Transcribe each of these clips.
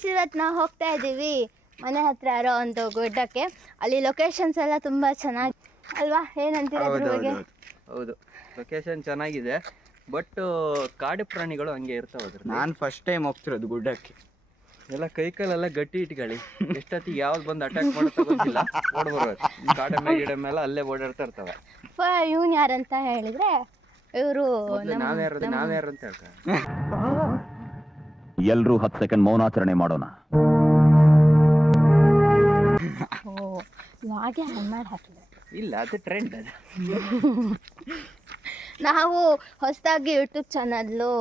ಇವತ್ತು ನಾವು ಹೋಗ್ತಾ ಇದ್ದೀವಿ ಮನೆ ಹತ್ರ ಇರೋ ಒಂದು ಗುಡ್ಡಕ್ಕೆ. ಅಲ್ಲಿ ಲೊಕೇಶನ್ಸ್ ಎಲ್ಲ ತುಂಬ ಚೆನ್ನಾಗಿ ಅಲ್ವಾ, ಏನಂತೀರ ಅದ್ರ ಬಗ್ಗೆ? ಹೌದು, ಲೊಕೇಶನ್ ಚೆನ್ನಾಗಿದೆ, ಬಟ್ ಕಾಡು ಪ್ರಾಣಿಗಳು ಹಂಗೆ ಇರ್ತಾವೆ. ನಾನು ಫಸ್ಟ್ ಟೈಮ್ ಹೋಗ್ತಿರೋದು ಗುಡ್ಡಕ್ಕೆ. ಎಲ್ಲ ಕೈಕಾಲೆಲ್ಲ ಗಟ್ಟಿ ಇಟ್ಕೊಳ್ಳಿ, ಎಷ್ಟೊತ್ತಿಗೆ ಯಾವ್ದು ಬಂದು ಅಟ್ಯಾಕ್ ಮಾಡುತ್ತಾ ಗೊತ್ತಿಲ್ಲ, ಓಡ್ಬರ್ಬೋದು. ಕಾಡಮ್ಮೆ ಗಿಡಮ್ಮೆಲ್ಲ ಅಲ್ಲೇ ಓಡಾಡ್ತಾ ಇರ್ತವೆ. ಇವನ್ ಯಾರಂತ ಹೇಳಿದ್ರೆ ಇವರು ನಾವ್ಯಾರು ಅಂತ ಹೇಳ್ತಾರೆ. ಎಲ್ರೂ 10 ಸೆಕೆಂಡ್ ಮೌನಾಚರಣೆ ಮಾಡೋಣ. ಇಲ್ಲ, ಅದು ಟ್ರೆಂಡ್. ಅದು ನಾವು ಹೊಸದಾಗಿ ಯೂಟ್ಯೂಬ್ ಚಾನಲ್ಲು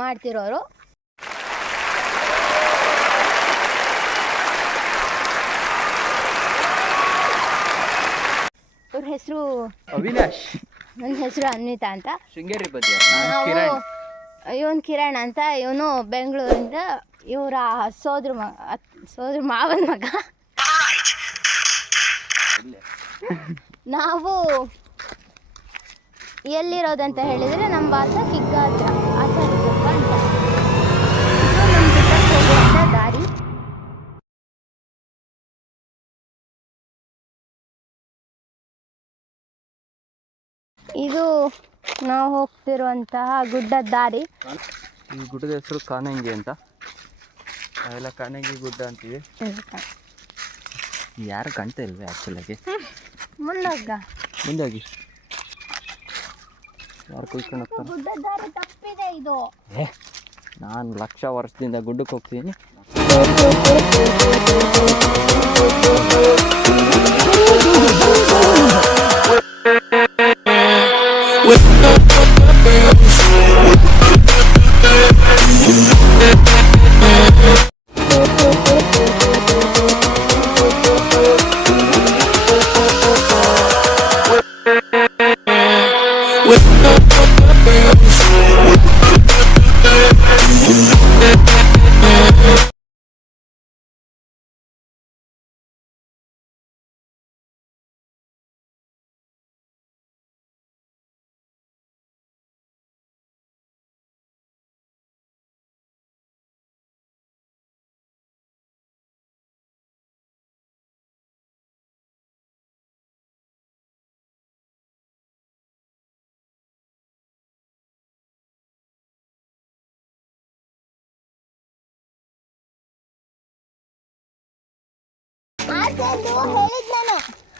ಮಾಡ್ತಿರೋರು. ಅವ್ರ ಹೆಸರು ಅವಿನಾಶ್, ನನ್ನ ಹೆಸರು ಅನ್ವಿತಾ ಅಂತ. ಶೃಂಗೇರಿ ಬದಿ. ಇವನು ಕಿರಣ್ ಅಂತ, ಇವನು ಬೆಂಗಳೂರಿಂದ. ಇವರ ಸೋದ್ರ ಮಾವನ ಮಗ. ನಾವು ಎಲ್ಲಿರೋದಂತ ಹೇಳಿದರೆ ನಮ್ಮ ಭಾಷ ಕಿಗ್ಗ ಹತ್ರ, ಆಚಾರ್ಯದುರ್ಗ ಅಂತ. ನಮ್ಮ ದಾರಿ. ಇದು ನಾವು ಹೋಗ್ತಿರುವಂತಹ ಗುಡ್ಡದ ದಾರಿ. ಈ ಗುಡ್ಡದ ಹೆಸರು ಕಾನಂಗಿ ಅಂತ. ಅವೆಲ್ಲ ಕಾನಂಗಿ ಗುಡ್ಡ ಅಂತೀವಿ. ಯಾರು ಕಾಣ್ತಾ ಇಲ್ವೇ ಆ್ಯಕ್ಚುಲಾಗಿ? ಮುಂದೋಗಿ ಯಾರು ಕುಯ್ಕೊಂಡು ಹೋಗ್ತಾರೆ? ಗುಡ್ಡದ ದಾರಿ ತಪ್ಪಿದೆ ಇದು. ನಾನು 1,00,000 ವರ್ಷದಿಂದ ಗುಡ್ಡಕ್ಕೆ ಹೋಗ್ತೀನಿ.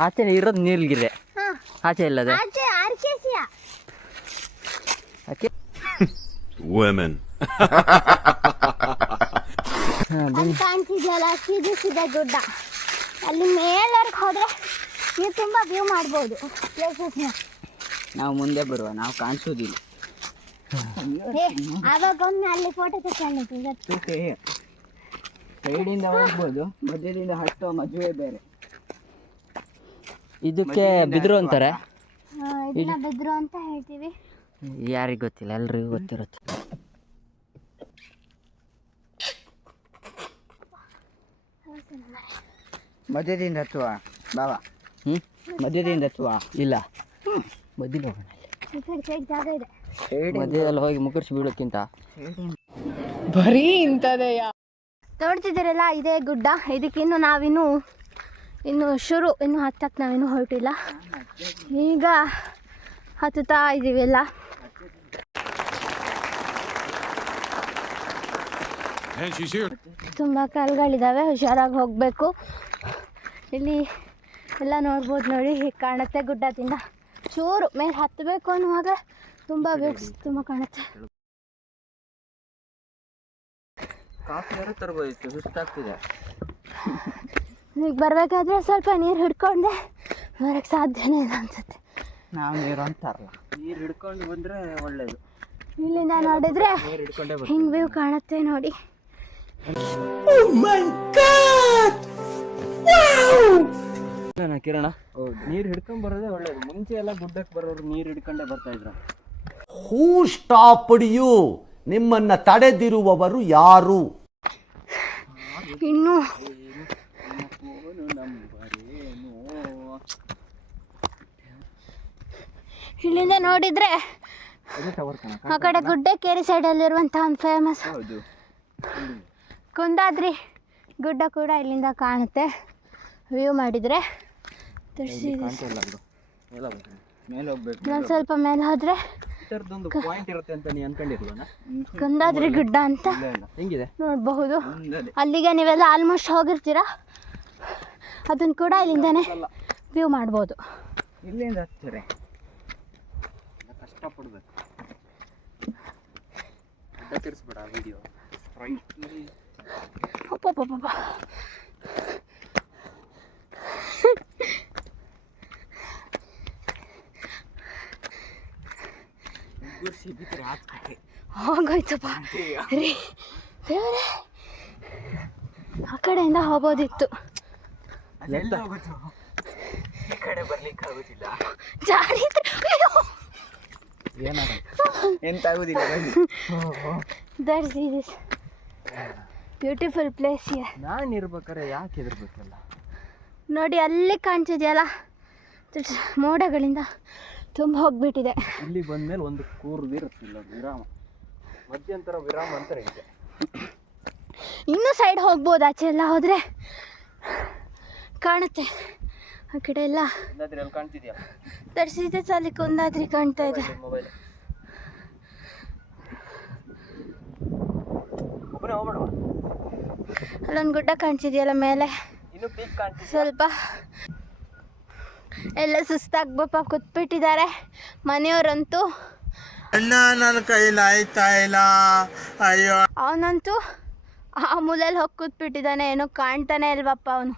ಆಚೆ ಇರೋದು ನೀಲ್ಗಿರೆ, ಆಚೆ ಇಲ್ಲದೆ ಕಾಣ್ತಿದ್ಯಲ್ಲ ಸೀದಾ ಗುಡ್ಡ. ಅಲ್ಲಿ ಮೇಲರ್ಗೆ ಹೋದ್ರೆ ನೀವು ತುಂಬಾ ವ್ಯೂ ಮಾಡ್ಬೋದು ಪ್ಲೇಸಸ್ನ. ನಾವು ಮುಂದೆ ಬರುವ, ನಾವು ಕಾಣಿಸೋದಿಲ್ಲ. ಆವಾಗೊಮ್ಮೆ ಅಲ್ಲಿ ಫೋಟೋ ತಗೊಂಡಿದ್ದು ಸೈಡಿಂದ ಹೋಗ್ಬೋದು, ಮಧ್ಯದಿಂದ ಹಟ್ಟೋ ಮದುವೆ ಬೇರೆ. ಇದಕ್ಕೆ ಬಿದ್ರು ಅಂತಾರೆ. ಇದನ್ನ ಬಿದ್ರು ಅಂತ ಹೇಳ್ತೀವಿ. ಯಾರಿಗೆ ಗೊತ್ತಿಲ್ಲ, ಎಲ್ರಿಗೂ ಗೊತ್ತಿರುತ್ತೆ. ಮಧ್ಯದಿಂದ ಹತ್ತುವ ಬಾವಾ? ಮಧ್ಯದಿಂದ ಹತ್ತುವ? ಇಲ್ಲ, ಮಧ್ಯದಲ್ಲಿ ಹೋಗೋಣ. ಜಾಗ ಇದೆ ಮಧ್ಯದಲ್ಲಿ ಹೋಗಿ ಮುಖರ್ಸಿ ಬೀಳೋಕ್ಕಿಂತ ಬರೀ ಇಂಥದೆಯಾ? ನೋಡ್ತಿದ್ದೀರಲ್ಲ, ಇದೇ ಗುಡ್ಡ. ಇದಕ್ಕಿನ್ನು ನಾವಿನ್ನು ಇನ್ನು ಹತ್ತಕ್ಕೆ ನಾವಿನ್ನೂ ಹೊರಟಿಲ್ಲ. ಈಗ ಹತ್ತುತ್ತಾ ಇದ್ದೀವಿ ಎಲ್ಲ. ತುಂಬ ಕಲ್ಗಳಿದ್ದಾವೆ, ಹುಷಾರಾಗಿ ಹೋಗಬೇಕು. ಇಲ್ಲಿ ಎಲ್ಲ ನೋಡ್ಬೋದು, ನೋಡಿ ಹೇಗೆ ಕಾಣುತ್ತೆ ಗುಡ್ಡದಿಂದ. ಚೂರು ಮೇಲೆ ಹತ್ತಬೇಕು ಅನ್ನುವಾಗ ತುಂಬ ವ್ಯೂಸ್ ತುಂಬ ಕಾಣುತ್ತೆ. ಸುಸ್ತಾಗ್ತಿದೆ. ಈಗ ಬರಬೇಕಾದ್ರೆ ಸ್ವಲ್ಪ ನೀರು ಹಿಡ್ಕೊಂಡೆ ಬರೋಕ್ಕೆ ಸಾಧ್ಯನೇ ಇಲ್ಲ ಅನ್ಸುತ್ತೆ. ನಾವು ನೀರು ಅಂತಾರಲ್ಲ, ನೀರು ಹಿಡ್ಕೊಂಡು ಬಂದರೆ ಒಳ್ಳೇದು. ಇಲ್ಲಿಂದ ನೋಡಿದ್ರೆ ಹಿಂಗೆ ವ್ಯೂ ಕಾಣುತ್ತೆ ನೋಡಿ. ಕಿರಣ, ನೀರು ಹಿಡ್ಕೊಂಡ್ ಬರೋದೇ ಒಳ್ಳೇದು. ಮುಂಚೆ ಎಲ್ಲ ಗುಡ್ಡಕ್ಕೆ ಬರೋರು ನೀರು ಹಿಡ್ಕೊಂಡೇ ಬರ್ತಾ ಇದ್ರು. ಹೂ ಸ್ಟಾಪ್ಡ್ ಯು? ನಿಮ್ಮನ್ನ ತಡೆದಿರುವವರು ಯಾರು? ಇನ್ನು ಇಲ್ಲಿಂದ ನೋಡಿದ್ರೆ ಅದೇ ಟವರ್ ಆ ಕಡೆ ಗುಡ್ಡೇಕೇರಿ ಸೈಡಲ್ಲಿರುವಂತಹ ಒಂದು ಫೇಮಸ್ ಹೌದು. ಕುಂದಾದ್ರಿ ಗುಡ್ಡ ಕೂಡ ಇಲ್ಲಿಂದ ಕಾಣುತ್ತೆ. ವ್ಯೂ ಮಾಡಿದರೆ ಕಾಣ್ತಾ ಇಲ್ಲ ಬಿಡು. ಎಲ್ಲ ಬರ್ತೀನಿ. ಮೇಲೆ ಹೋಗ್ಬೇಕು. ಇನ್ನೊಂದು ಸ್ವಲ್ಪ ಮೇಲೆ ಹೋದರೆ ಈ ಥರದ್ದೊಂದು ಪಾಯಿಂಟ್ ಇರುತ್ತೆ ಅಂತ ನೀ ಅನ್ಕೊಂಡಿರ್ಲಿಲ್ಲ? ಕುಂದಾದ್ರಿ ಗುಡ್ಡ ಅಂತ ಹೆಂಗಿದೆ ನೋಡಬಹುದು. ಅಲ್ಲಿಗೆ ನೀವೆಲ್ಲ ಆಲ್ಮೋಸ್ಟ್ ಹೋಗಿರ್ತೀರ. ಅದನ್ನು ಕೂಡ ಇಲ್ಲಿಂದನೇ ವ್ಯೂ ಮಾಡ್ಬೋದು. ಇಲ್ಲಿಂದ ಹಚ್ಚಿರೆ ಕಷ್ಟಪಡ್ಬೇಕು. ತಿರ್ಸ್ಬೇಡ ವಿಡಿಯೋ. ಅಪ್ಪಪ್ಪಪ್ಪ. ಹೋಗೋಯ್ತಪ್ಪ ರೀ ದೇವ್ರೇ. ಆ ಕಡೆಯಿಂದ ಹೋಗೋದಿತ್ತು. ಈ ಕಡೆ ಬರ್ಲಿಕ್ಕೆ ಆಗುದಿಲ್ಲ. ಜಾರಿ ಎಂತ ಆಗುದಿಲ್ಲ. That's this beautiful place here. ನಾನು ಇರ್ಬೇಕಾರೆ ಯಾಕೆ ಹೆದರ್ಬೇಕಲ್ಲ? ನೋಡಿ ಅಲ್ಲಿ ಕಾಣ್ತಿದೆಯಲ್ಲ, ಮೋಡಗಳಿಂದ ತುಂಬ ಹೋಗ್ಬಿಟ್ಟಿದೆ. ಇಲ್ಲಿ ಬಂದ್ಮೇಲೆ ಒಂದು ಕೂರ್ದಿರುತ್ತಿಲ್ಲ, ವಿರಾಮ, ಮಧ್ಯಂತರ ವಿರಾಮ ಅಂತ ಇದೆ. ಇನ್ನೂ ಸೈಡ್ ಹೋಗ್ಬೋದು, ಆಚೆ ಎಲ್ಲ ಹೋದರೆ ಕಾಣುತ್ತೆ. ಆ ಕಡೆ ಎಲ್ಲ ಇಲ್ಲಾದ್ರೆ ಅಲ್ಲಿ ಕಾಣ್ತಿದ್ಯಾ ತರಿಸಿದೆ ಅಲ್ಲಿ ಕುಂದಾದ್ರಿ ಕಾಣ್ತಾ ಇದೆ. ಮೊಬೈಲ್ ಒಬ್ಬನೇ ಹೋಗ್ಬೇಡವಾ? ಅಲ್ಲೊಂದು ಗುಡ್ಡ ಕಾಣ್ತಿದೆಯಲ್ಲ ಮೇಲೆ, ಇನ್ನು ಪೀಕ್ ಕಾಣ್ತಿದ್ಯಾ? ಸ್ವಲ್ಪ ಎಲ್ಲ ಸುಸ್ತಾಗ್ಬಪ್ಪ ಕೂತ್ಬಿಟ್ಟಿದ್ದಾರೆ ಮನೆಯವರಂತೂ. ಅಣ್ಣ ನನ್ನ ಕೈಲಿ ಆಯ್ತಾ ಇಲ್ಲ, ಅಯ್ಯೋ. ಅವನಂತೂ ಆ ಮೂಲೆಯಲ್ಲಿ ಹೋಗಿ ಕೂತ್ಬಿಟ್ಟಿದ್ದಾನೆ, ಏನೋ ಕಾಣ್ತಾನೆ ಇಲ್ವಪ್ಪ ಅವನು.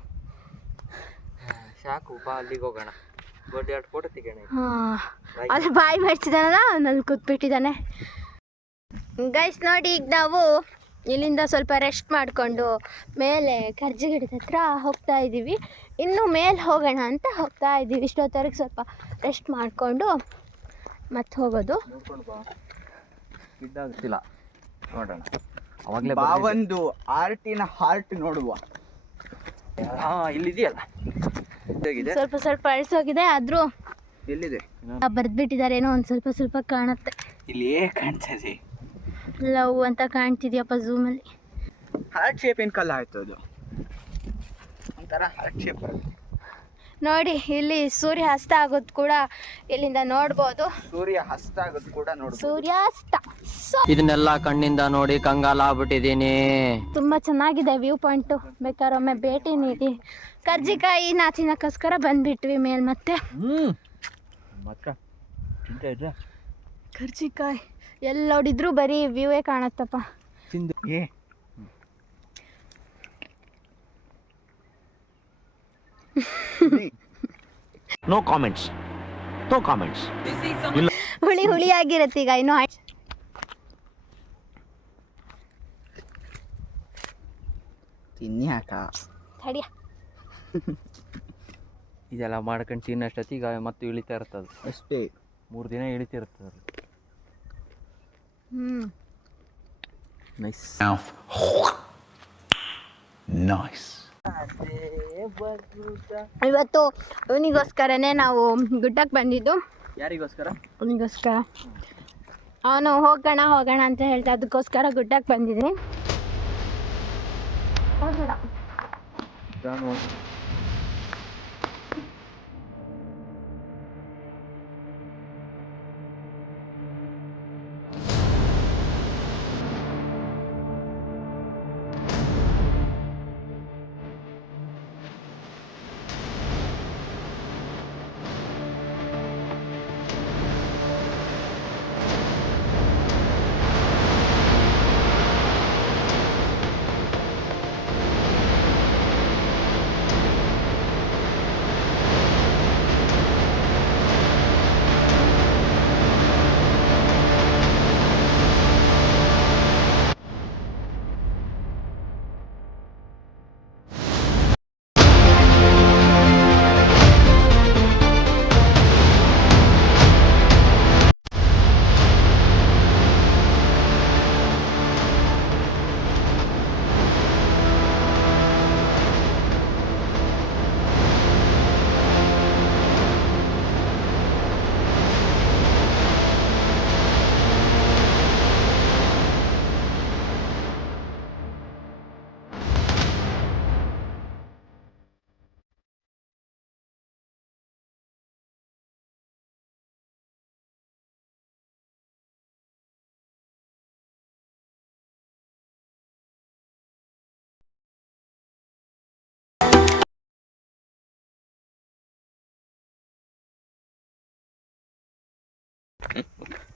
ಸಾಕು ಬಾ ಅಲ್ಲಿಗೆ ಹೋಗೋಣ, ಒಂದು 2 ಫೋಟೋ ತೆಗೋಣ. ಹಾಂ, ಅಲ್ಲಿ ಬಾಯಿ ಮಾಡ್ತಿದ್ದಾನಲ್ಲ ಅವನಲ್ಲಿ ಕೂತ್ಬಿಟ್ಟಿದ್ದಾನೆ. ಗೈಸ್ ನೋಡಿ, ಈಗ ನಾವು ಇಲ್ಲಿಂದ ಸ್ವಲ್ಪ ರೆಸ್ಟ್ ಮಾಡಿಕೊಂಡು ಮೇಲೆ ಕರ್ಜಿಗಿಡದ ಹತ್ರ ಹೋಗ್ತಾ ಇದ್ದೀವಿ. ಇನ್ನೂ ಮೇಲೆ ಹೋಗೋಣ ಅಂತ ಹೋಗ್ತಾ ಇದ್ದೀವಿ. ಇಷ್ಟೊತ್ತವರೆಗೆ ಸ್ವಲ್ಪ ರೆಸ್ಟ್ ಮಾಡಿಕೊಂಡು ಮತ್ತೆ ಹೋಗೋದು. ನೋಡ್ಕೊಂಡು ಬಾ, ಗಿಡ್ಡ ಆಗ್ತಿಲ್ಲ ನೋಡೋಣ. ಅವಾಗಲೇ ಬಾ ಒಂದು ಆರ್ಟಿನ ಹಾರ್ಟ್ ನೋಡುವ. ಹಾಂ ಇಲ್ಲಿದೆಯಲ್ಲ, ಹೇಗಿದೆ? ಸ್ವಲ್ಪ ಸ್ವಲ್ಪ ಅಳಿಸೋಗಿದೆ, ಆದರೂ ಎಲ್ಲಿದೆ? ಬರೆದ್ಬಿಟ್ಟಿದ್ದಾರೆ, ಏನೋ ಒಂದು ಸ್ವಲ್ಪ ಸ್ವಲ್ಪ ಕಾಣುತ್ತೆ. ಇಲ್ಲಿ ಕಾಣ್ತದೆ, ಲವ್ ಅಂತ ಕಾಣ್ತಿದ್ಯಪ್ಪ ಝೂಮಲ್ಲಿ. ಹಾರ್ಟ್ ಶೇಪಿನ ಕಲ್ಲು ಆಯ್ತು ಅದು, ಒಂಥರ ಹಾರ್ಟ್ ಶೇಪ್ ಬರುತ್ತೆ. ನೋಡಿ ಇಲ್ಲಿ ಸೂರ್ಯ ಅಸ್ತ ಆಗೋದು ಕೂಡ ಇಲ್ಲಿಂದ ನೋಡ್ಬೋದು. ಸೂರ್ಯ ಹಸ್ತ ಆಗೋದು ಕೂಡ ನೋಡ್ಬೋದು. ಸೂರ್ಯಾಸ್ತ ಇದನ್ನೆಲ್ಲ ಕಣ್ಣಿಂದ ನೋಡಿ ಕಂಗಾಲಾಗ್ಬಿಟ್ಟಿದ್ದೀನಿ. ತುಂಬ ಚೆನ್ನಾಗಿದೆ ವ್ಯೂ ಪಾಯಿಂಟು. ಬೇಕಾದ್ರೆ ಒಮ್ಮೆ ಭೇಟಿ ನೀಡಿ. ಕರ್ಜಿಕಾಯಿ ನಾಚಿನಕ್ಕೋಸ್ಕರ ಬಂದ್ಬಿಟ್ವಿ ಮೇಲ್ ಮತ್ತೆ. ಮಾತ್ರ ಚಿಂತೆ ಇದೆ. ಕರ್ಜಿಕಾಯಿ ಎಲ್ಲಿ ನೋಡಿದ್ರು ಬರೀ ವ್ಯೂವೇ ಕಾಣತ್ತಪ್ಪ. ತಿಂದು ಏ ನೋ ಕಾಮೆಂಟ್ಸ್, ನೋ ಕಾಮೆಂಟ್ಸ್. ಹುಳಿ ಹುಳಿ ಆಗಿರುತ್ತೆ ಈಗ ಇನ್ನು. ತಿನ್ಯಾಕ ತಡಿಯ. ಇದೆಲ್ಲ ಮಾಡ್ಕೊಂಡು ತಿನ್ನಷ್ಟೊತ್ತಿಗೆ ಮತ್ತೆ ಇಳಿತಾ ಇರ್ತದೆ ಅಷ್ಟೇ. 3 ದಿನ ಇಳಿತಿರ್ತದೆ. Nice nice. ಇವತ್ತು ಅವನಿಗೋಸ್ಕರನೇ ನಾವು ಗುಡ್ಡಕ್ಕೆ ಬಂದಿದ್ದು. ಯಾರಿಗೋಸ್ಕರ? ಅವನಿಗೋಸ್ಕರ. ಅವನು ಹೋಗೋಣ ಹೋಗೋಣ ಅಂತ ಹೇಳ್ತಾ, ಅದಕ್ಕೋಸ್ಕರ ಗುಡ್ಡಕ್ಕೆ ಬಂದಿದ್ದೀನಿ. ನಾನು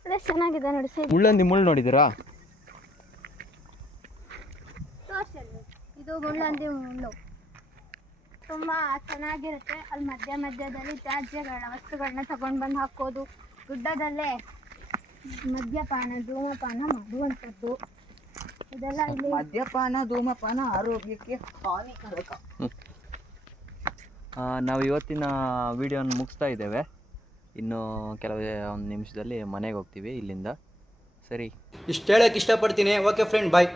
ಒಳ್ಳೆ ಚೆನ್ನಾಗಿದೆ ನೋಡಿ ಸೈಡ್. ಮುಳ್ಳಂದಿ ಮುಳ್ಳು ನೋಡಿದಿರಾ? ಇದು ಮುಳ್ಳಂದಿ ಮುಳ್ಳು ತುಂಬ ಚೆನ್ನಾಗಿರುತ್ತೆ. ಅಲ್ಲಿ ಮಧ್ಯದಲ್ಲಿ ತ್ಯಾಜ್ಯಗಳ ವಸ್ತುಗಳನ್ನ ತಗೊಂಡು ಬಂದು ಹಾಕೋದು, ಗುಡ್ಡದಲ್ಲೇ ಮದ್ಯಪಾನ ಧೂಮಪಾನ ಮಾಡುವಂಥದ್ದು ಇದೆಲ್ಲ ಇಲ್ಲಿ. ಮದ್ಯಪಾನ ಧೂಮಪಾನ ಆರೋಗ್ಯಕ್ಕೆ ಹಾನಿಕಾರಕ. ನಾವು ಇವತ್ತಿನ ವಿಡಿಯೋನ ಮುಗಿಸ್ತಾ ಇದ್ದೇವೆ. ಇನ್ನು ಕೆಲವೇ ಒಂದು ನಿಮಿಷದಲ್ಲಿ ಮನೆಗೆ ಹೋಗ್ತೀವಿ ಇಲ್ಲಿಂದ. ಸರಿ, ಇಷ್ಟು ಹೇಳಕ್ಕೆ ಇಷ್ಟಪಡ್ತೀನಿ. ಓಕೆ ಫ್ರೆಂಡ್, ಬಾಯ್.